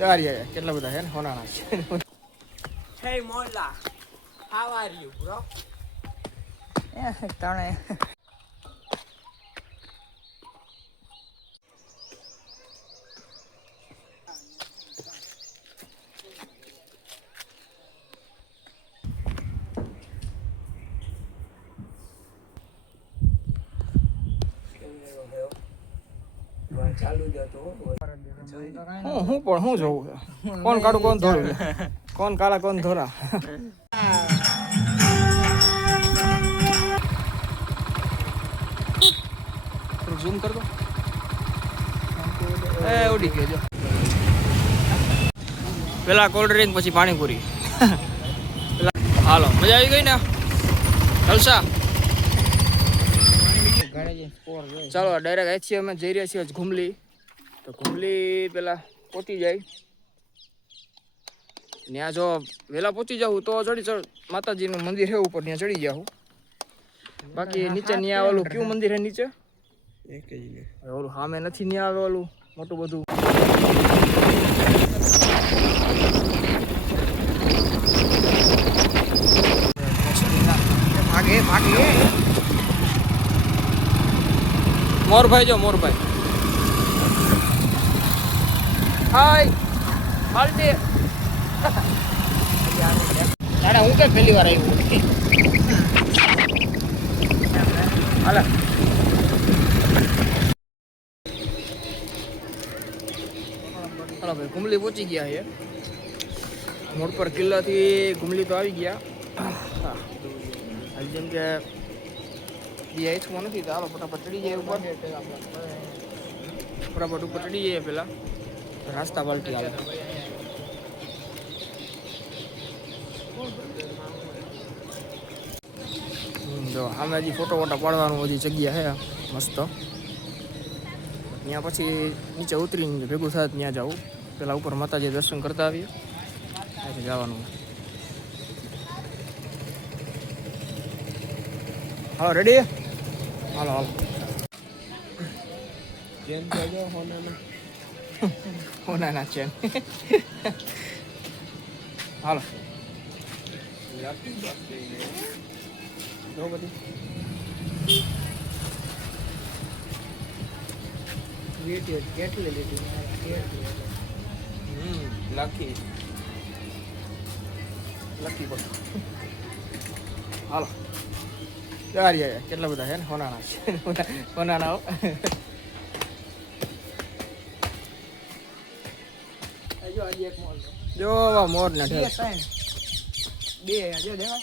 યાર યાર કેટલા બધા હે ને હોનાના છે. Hey Mola, how are you, bro? તણે ચાલુ જ હતો. હું પણ હું જોઉં કોણ કાળું કોણ ધોળું કોણ કાળા કોણ ધોરા. ઝૂમ કર દો એ ઉડી ગયો જો. પેલા કોલ્ડ ડ્રિંક પછી પાણીપુરી. હાલો મજા આવી ગઈ ને જલસા. ચાલો ડાયરેક્ટ અહીંથી અમે જઈ રહ્યા છીએ ઘુમલી. તો ઘુમલી પેલા પહોંચી જાય ત્યાં જો વહેલા પહોંચી જાઉં તો ચડી માતાજીનું મંદિર છે ઉપર ત્યાં ચડી જાઉં. બાકી નીચે ત્યાં ઓલું કયું મંદિર છે નીચે ઓલું સામે નથી ત્યાં આવે ઓલું મોટું બધું. ભાગે ભાગે મોરભાઈ જો મોરભાઈ હાય હાલતી તારા હું કઈ પહેલી વાર આવ્યું હાલે. હાલો ભાઈ ઘુમલી પહોંચી ગયા છે મોડ પર કિલ્લાથી ઘુમલી તો આવી ગયા. જેમ કે નથી તો હાલો ફટાફટ ચડી જાય ઉપર. ફટાફટ ઉપર ચડી જઈએ પેલા રાસ્તા પલટી આવે. જો આમે હજી ફોટો વોટા પાડવાનું બધી જગ્યા છે મસ્ત. ત્યાં પછી નીચે ઉતરીને ભેગું થાય ત્યાં જવું. પેલા ઉપર માતાજી દર્શન કરતા આવીએ ત્યાંથી જવાનું. હાલો રેડી હાલો હાલો. ચેન જોજો હોનાના. હોનાના ચેન હાલો. જો બધી લીટી કેટલી લીટી લખી લખી પણ હાલો યાર યાર કેટલા બધા હે ને હોનાના છે હોનાના જો મોર ને બે જો દેવા.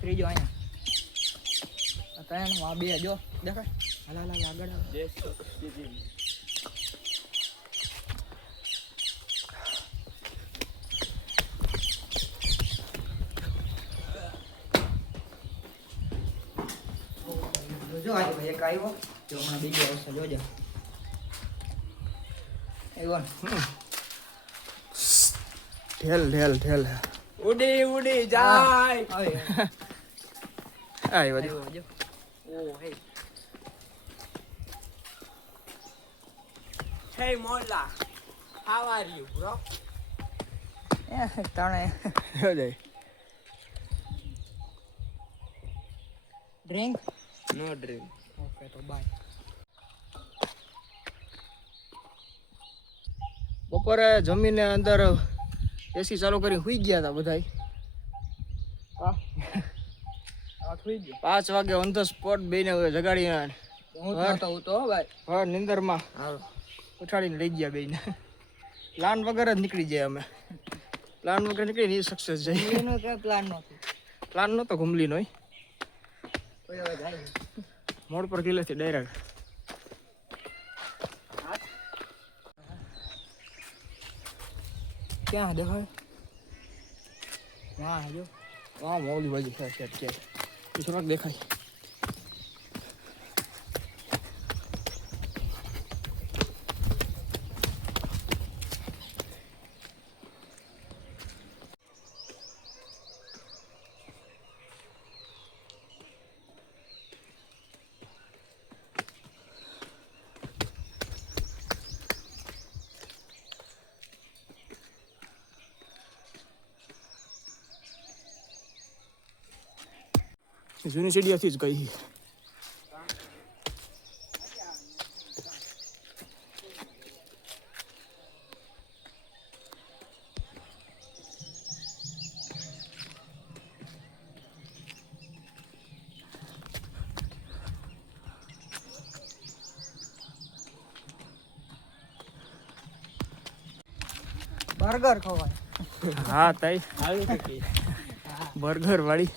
ત્રીજો અહીંયા ત્રણ આ બે જો દેખાય. હાલ હાલ આગળ જો આજે ભાઈ એક આવ્યો જો હમણાં બીજો આવશે જોજો. ઢેલ ઢેલ ઢેલ ઉડી ઉડી જાય. આવ્યો જો. Oh hey. Hey Mola, how are you, bro? તણે હો જાય. Drink No drink. ઓકે તો બાય. બપોરે જમીને અંદર એસી ચાલુ કરી સુઈ ગયા હતા બધા. 5 વાગે ઓન ધ સ્પોટ બેને જગાડીને નિંદરમાં ઉઠાડીને લઈ ગયા બેને. પ્લાન વગર જ નીકળી જાય અમે. પ્લાન વગર નીકળી નહીં સક્સેસ જાય. પ્લાન નહોતો ઘુમલીનો મોડ પર કિલ્લેથી ડાયરેક્ટ. ક્યાં દેખાય હા જો હા મોલી બાજુ છે થોડાક દેખાય. જૂની સીડીઓથી જ ગઈ. બર્ગર ખવાય. હા તાઈ આવી શકે. બર્ગર વાળી.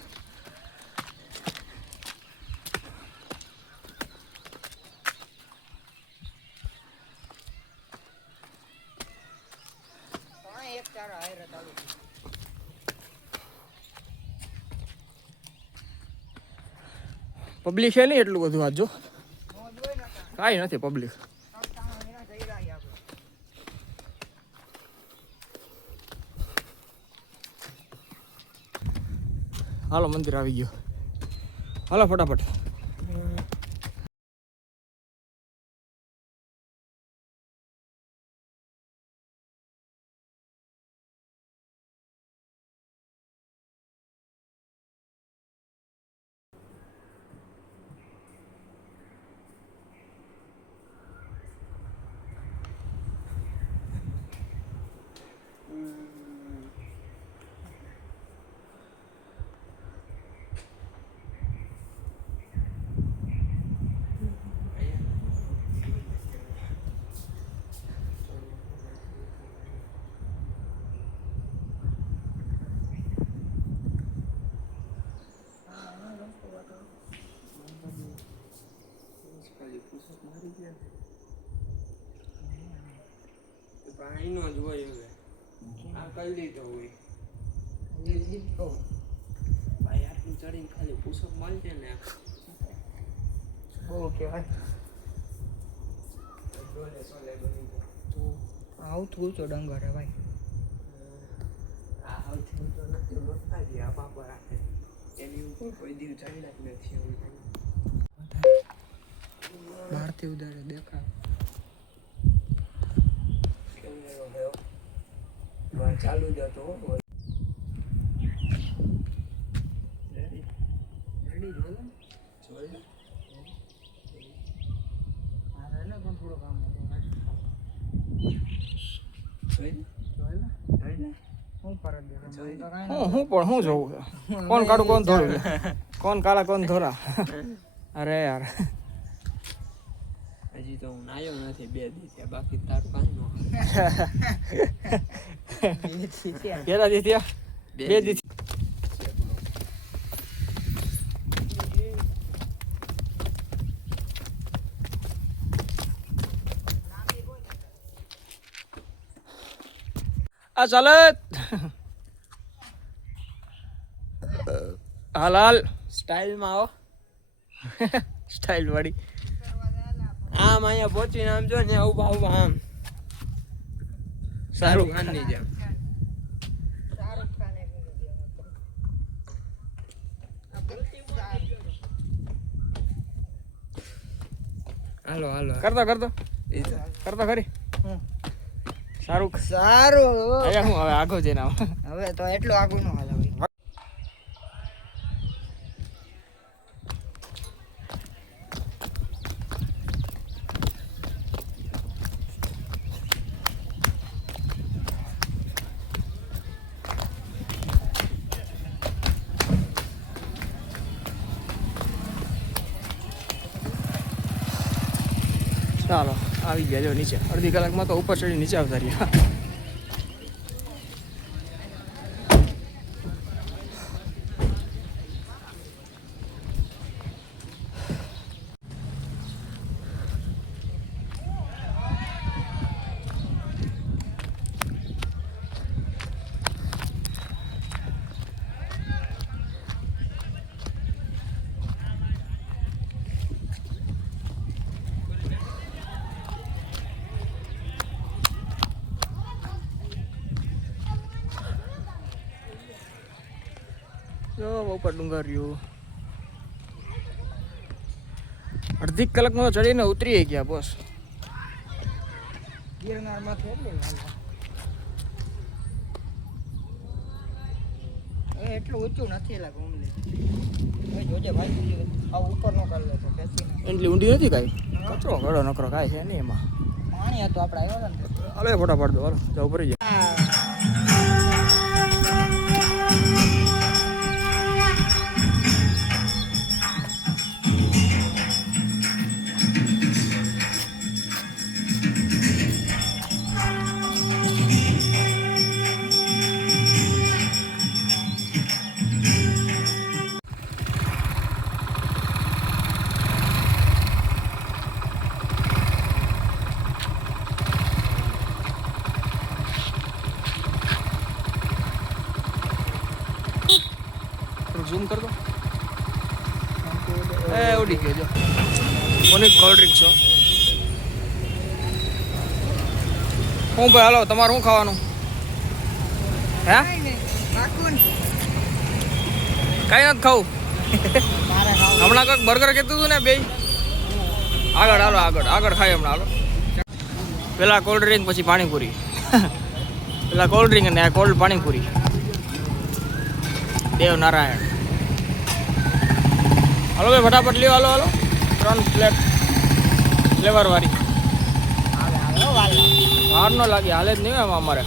એક ચાર આયરે ચાલુ. પબ્લિક છે નહીં એટલું બધું આજ જો કાંઈ નથી પબ્લિક. હાલો મંદિર આવી ગયો. હાલો ફટાફટ. પાણીનો જ હોય હવે. આ કરી લીધો હોય. ભાઈ આટલું ચડીને ખાલી પુષઅપ મળશે ને બહુ કહેવાય. ડોલે સોલે બની જાય. આવતું ઊંચો ડંગર હે ભાઈ. આ સૌથી ઊંચો નથી મોટાજી આ પાપા રાખે એની ઉપર કોઈ દિન ચડ્યા જ નથી એવું. બહારથી ઉધારે દેખાય. ચાલુ જ હતો. હું જોઉં કોણ કાળું કોણ ધોળું કોણ કાળા કોણ ધોરા. અરે યાર હજી તો હું નાયો નથી 2 દિવસ બાકી તારું કાંઈ નો. કેટલા દી થયા? 2 દી. આ ચાલે હાલ હાલ સ્ટાઇલમાં આવો. સ્ટાઇલ વાળી. આમ અહીંયા પહોંચીને આમ જો ને ઉભા ઉભા આમ સારું. ખાનની જેમ. હાલો હાલો કરતો ખરી. સારું સારું. અહીંયા હું હવે આગળ જઈને આવું. હવે તો એટલું આગળ નો હાલે. ચાલો આવી ગયા જો નીચે. અડધી કલાકમાં તો ઉપર ચડી નીચે આવતા રહ્યા. જો ઉપર ડુંગર રહ્યું. અડધી કલાકમાં ચડીને ઉતરી ગયા બોસ. એટલું ઊંચું નથી લાગે ઓમલેટ. ભાઈ જોજે ભાઈ આ ઉપર નો કરી લેતો ખેંચી એટલી ઊંડી નથી કાંઈ કચરો ઘડો નકરો કાંઈ છે નહીં એમાં. પાણી હતું આપણે આવ્યો ને હાલો એ ફોટા પાડ દો હાલો જાવ ભરી જાય. ઝૂમ કર દો. એ ઉડી ગયો જો કોની કોલ્ડ ડ્રિંક છો. હું ભાઈ હાલો તમારે શું ખાવાનું હે કાંઈ નથી ખાવું. હમણાં કંઈક બર્ગર કહેતું હતું ને બે આગળ હાલો આગળ ખાઈ હમણાં હાલો. પેલા કોલ્ડ ડ્રિંક પછી પાણીપુરી. પેલા કોલ્ડ ડ્રિંક અને આ કોલ્ડ પાણીપુરી. દેવ નારાયણ. હાલો ભાઈ ફટાફટ લ્યો હાલો 3 પ્લેટ ફ્લેવર વાળી. વાર ન લાગે હાલે જ નહીં એમ અમારે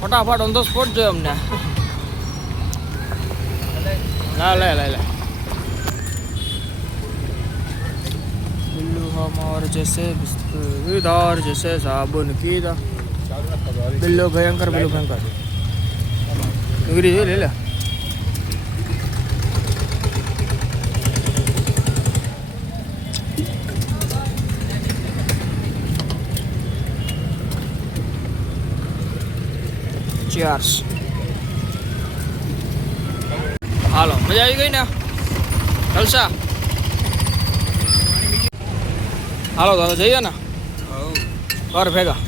ફટાફટ ઓન ધ સ્પોટ જોઈએ અમને. લે बिल्लू हमार जैसे विदार जैसे साबुन की दा बिल्लू भयंकर डिग्री ले ले Cheers. હાલો મજા આવી ગઈ ને જલસા. હાલો તો હવે જઈએ ને ઘર ભેગા.